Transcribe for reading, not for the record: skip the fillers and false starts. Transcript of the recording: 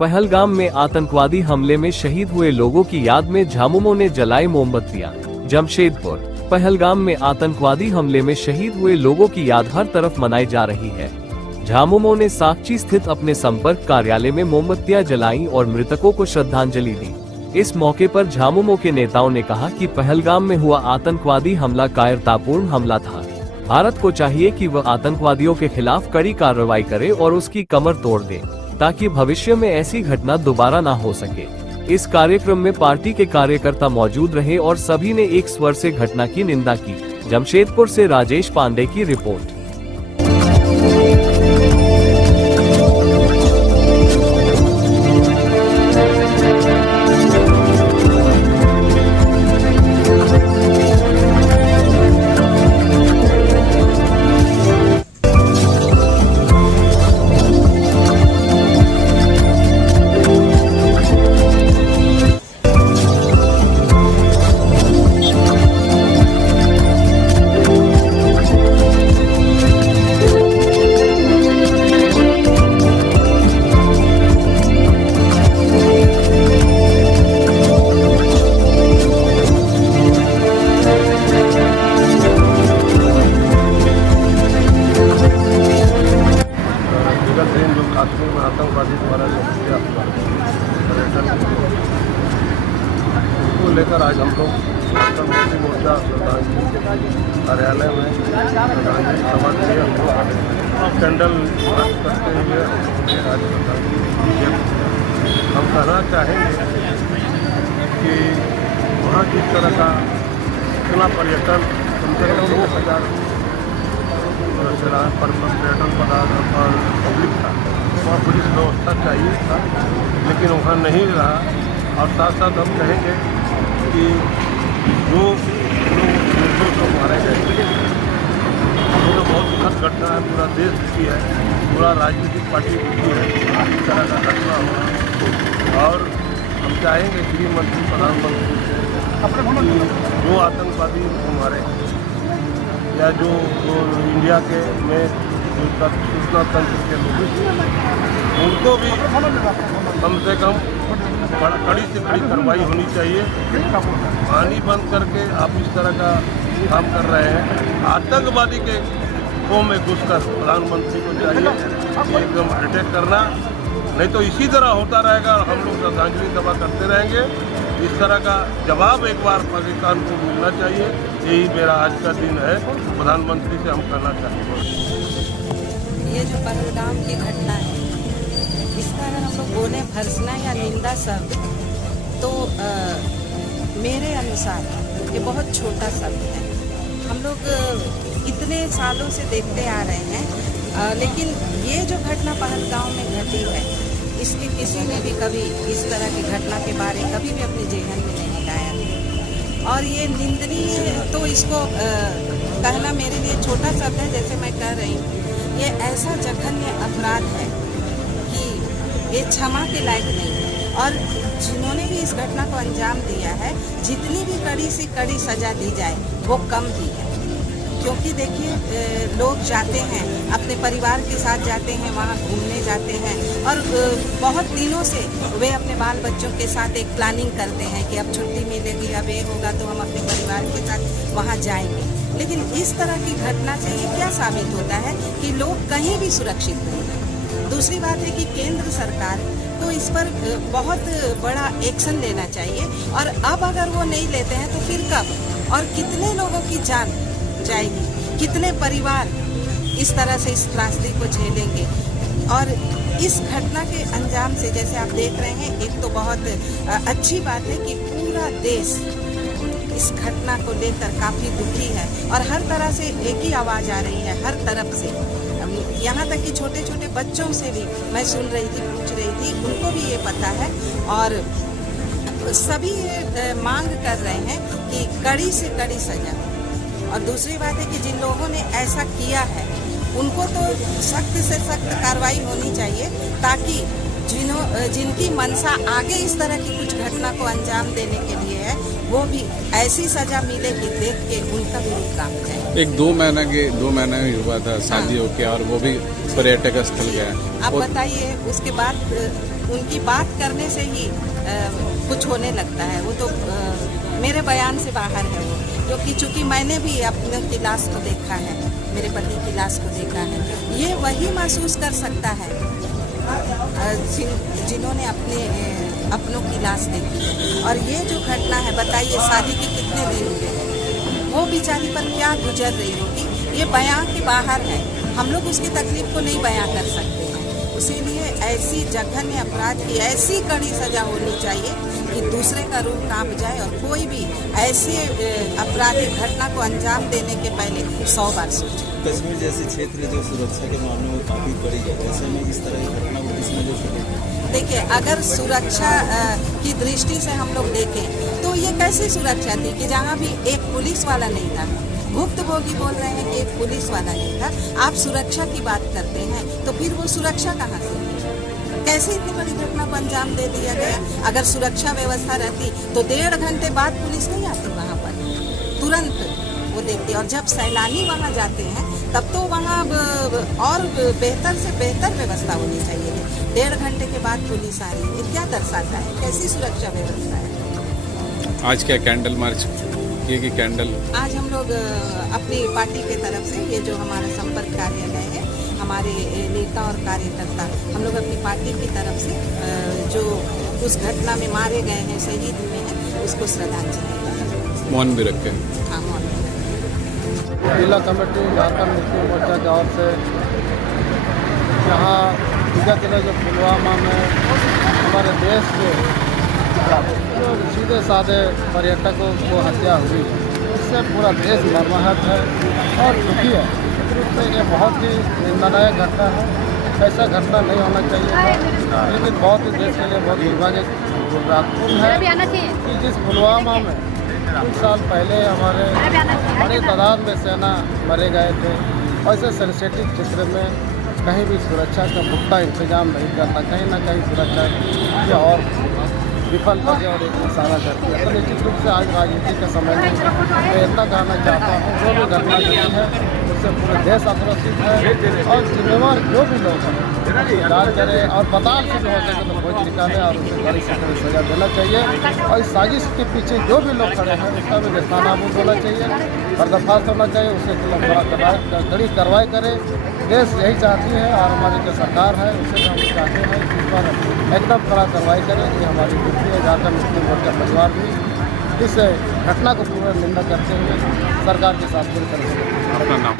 पहलगाम में आतंकवादी हमले में शहीद हुए लोगों की याद में झामुमो ने जलाई मोमबत्तियां। जमशेदपुर। पहलगाम में आतंकवादी हमले में शहीद हुए लोगों की याद हर तरफ मनाई जा रही है। झामुमो ने साकची स्थित अपने संपर्क कार्यालय में मोमबत्तियां जलाईं और मृतकों को श्रद्धांजलि दी। इस मौके पर झामुमो के नेताओं ने कहा कि पहलगाम में हुआ आतंकवादी हमला कायरतापूर्ण हमला था। भारत को चाहिए कि वह आतंकवादियों के खिलाफ कड़ी कार्रवाई करे और उसकी कमर तोड़ दे, ताकि भविष्य में ऐसी घटना दोबारा न हो सके। इस कार्यक्रम में पार्टी के कार्यकर्ता मौजूद रहे और सभी ने एक स्वर से घटना की निंदा की। जमशेदपुर से राजेश पांडे की रिपोर्ट। आतंकवादी द्वारा जो हत्या हुआ पर्यटन को लेकर आज हम लोग मुक्ति मोर्चा श्रद्धांजलि कार्यालय में श्रद्धांजलि सभा के कैंडल करते हुए आज श्रद्धांजलि। हम कहना चाहेंगे कि वहाँ जिस तरह का इतना पर्यटन कम से कम 2000 पर्यटन पदार्थ और पब्लिक था, वहाँ पुलिस व्यवस्था चाहिए था, लेकिन वहाँ नहीं रहा। और साथ साथ हम कहेंगे कि जो लोग निर्दोष लोग मारे गए, वो तो बहुत दुखद घटना है, पूरा देश दुखी है, पूरा राजनीतिक पार्टी दुखी है इस तरह का घटना हुआ। और हम चाहेंगे गृह मंत्री प्रधानमंत्री से जो आतंकवादी को मारे या जो इंडिया के में सूचना तंत्र के लोग, उनको भी कम से कम कड़ी से कड़ी कार्रवाई होनी चाहिए। पानी बंद करके आप इस तरह का काम कर रहे हैं। आतंकवादी के को में घुसकर प्रधानमंत्री को चाहिए एकदम अटैक करना, नहीं तो इसी तरह होता रहेगा और हम लोग श्रद्धांजलि सभा करते रहेंगे। इस तरह का जवाब एक बार पाकिस्तान को मिलना चाहिए। यही मेरा आज का दिन है, प्रधानमंत्री से हम कहना चाहेंगे। ये जो पहलगाम की घटना है, इसका अगर हम लोग बोले भर्त्सना या निंदा शब्द, तो मेरे अनुसार ये बहुत छोटा शब्द है। हम लोग इतने सालों से देखते आ रहे हैं, लेकिन ये जो घटना पहलगाम में घटी है, इसके किसी ने भी कभी इस तरह की घटना के बारे कभी भी अपने जेहन में नहीं लाया। और ये निंदनीय, तो इसको कहना मेरे लिए छोटा शब्द है। जैसे मैं कह रही हूँ, ये ऐसा जघन्य अपराध है कि ये क्षमा के लायक नहीं है। और जिन्होंने भी इस घटना को अंजाम दिया है, जितनी भी कड़ी से कड़ी सजा दी जाए वो कम ही है। क्योंकि देखिए, लोग जाते हैं अपने परिवार के साथ, जाते हैं वहाँ घूमने जाते हैं, और बहुत दिनों से वे अपने बाल बच्चों के साथ एक प्लानिंग करते हैं कि अब छुट्टी मिलेगी, अब ये होगा तो हम अपने परिवार के साथ वहाँ जाएंगे। लेकिन इस तरह की घटना से ये क्या साबित होता है कि लोग कहीं भी सुरक्षित नहीं हैं। दूसरी बात है कि केंद्र सरकार को इस पर बहुत बड़ा एक्शन लेना चाहिए, और अब अगर वो नहीं लेते हैं तो फिर कब और कितने लोगों की जान जाएगी, कितने परिवार इस तरह से इस त्रासदी को झेलेंगे। और इस घटना के अंजाम से, जैसे आप देख रहे हैं, एक तो बहुत अच्छी बात है कि पूरा देश इस घटना को लेकर काफ़ी दुखी है, और हर तरह से एक ही आवाज़ आ रही है हर तरफ से। यहाँ तक कि छोटे छोटे बच्चों से भी मैं सुन रही थी, पूछ रही थी, उनको भी ये पता है। और सभी मांग कर रहे हैं कि कड़ी से कड़ी सजा। और दूसरी बात है कि जिन लोगों ने ऐसा किया है, उनको तो सख्त से सख्त कार्रवाई होनी चाहिए, ताकि जिनकी मंशा आगे इस तरह की कुछ घटना को अंजाम देने के लिए है, वो भी ऐसी सजा मिले कि देख के उनका भी रूप कांप जाए। एक 2 महीना ही हुआ था शादी होके, और वो भी पर्यटक स्थल गया। आप बताइए, उसके बाद उनकी बात करने से ही कुछ होने लगता है। वो तो मेरे बयान से बाहर है वो, क्योंकि चूंकि मैंने भी अपने की लाश को देखा है, मेरे पति की लाश को देखा है। ये वही महसूस कर सकता है जिन्होंने अपनों की लाश देखी। और ये जो घटना है, बताइए शादी के कितने दिन हुए, वो बेचारी पर क्या गुजर रही होगी, ये बयां के बाहर है। हम लोग उसकी तकलीफ को नहीं बयां कर सकते हैं। इसीलिए ऐसी जघन्य अपराध की ऐसी कड़ी सजा होनी चाहिए कि दूसरे का रूप कांप जाए, और कोई भी ऐसे आपराधिक घटना को अंजाम देने के पहले 100 बार सोचे। कश्मीर जैसे क्षेत्र जो सुरक्षा के मामले में काफी बड़ी है, ऐसे में इस तरह की घटना को किसने जो शुरू? देखिए, अगर सुरक्षा की दृष्टि से हम लोग देखें तो ये कैसी सुरक्षा थी कि जहाँ भी एक पुलिस वाला नहीं था। भुक्तभोगी बोल रहे हैं कि एक पुलिस वाला नहीं था। आप सुरक्षा की बात करते हैं तो फिर वो सुरक्षा कहाँ से? कैसे इतनी बड़ी घटना को अंजाम दे दिया गया? अगर सुरक्षा व्यवस्था रहती तो 1.5 घंटे बाद पुलिस नहीं आती वहाँ पर, तुरंत वो देखते। और जब सैलानी वहाँ जाते हैं तब तो वहाँ और बेहतर से बेहतर व्यवस्था होनी चाहिए थी। 1.5 घंटे के बाद पुलिस आ रही है, ये क्या दर्शाता है? कैसी सुरक्षा व्यवस्था है? आज क्या कैंडल मार्च किए कि कैंडल? आज हम लोग अपनी पार्टी के तरफ से, ये जो हमारा संपर्क कार्यालय है, हमारे नेता और कार्यकर्ता, हम लोग अपनी पार्टी की तरफ से जो उस घटना में मारे गए हैं, शहीद हुए हैं, उसको श्रद्धांजलि। मौन भी रखे। हाँ, मौन। जिला कमेटी झारखंड मुक्ति मोर्चा की ओर से यहाँ विगत दिनों जो पुलवामा में हमारे देश के जो सीधे साधे पर्यटकों को हत्या हुई, इससे पूरा देश मर्माहत है और दुखी है। रूप से ये बहुत ही निंदनीय घटना है। ऐसा घटना नहीं होना चाहिए, लेकिन बहुत ही देश के लिए बहुत दुर्भाग्यपूर्ण है कि जिस पुलवामा में कुछ साल पहले हमारे बड़ी तादाद में सेना मरे गए थे, ऐसे सेंसिटिव क्षेत्र में कहीं भी सुरक्षा का पुख्ता इंतजाम नहीं करना, कहीं ना कहीं सुरक्षा की और विफल हो गया और एक इशारा कर दिया। तो निश्चित रूप से आज राजनीति का समय नहीं, मैं इतना कहना चाहता हूँ, जो भी घटना घटी है उससे पूरे देश आक्रोशित है, और जिम्मेवार जो भी लोग हैं जांच करें और पताल से जो हो सके तो खोज निकालें और उसे कड़ी से कड़ी सजा देना चाहिए। और इस साजिश के पीछे जो भी लोग खड़े हैं उसका भी निशानाबूद होना चाहिए, पर्दाफाश होना चाहिए, उसके खिलाफ बड़ा कड़ी कार्रवाई करें। देश यही चाहती है और हमारी जो सरकार है उससे हम चाहते हैं कि इस पर एकदम कड़ा कार्रवाई करें। ये हमारी ड्यूटी है। झारखंड मुक्ति मोर्चा परिवार भी इस घटना को पूरा निंदा करते हुए सरकार के साथ मिलकर अपना नाम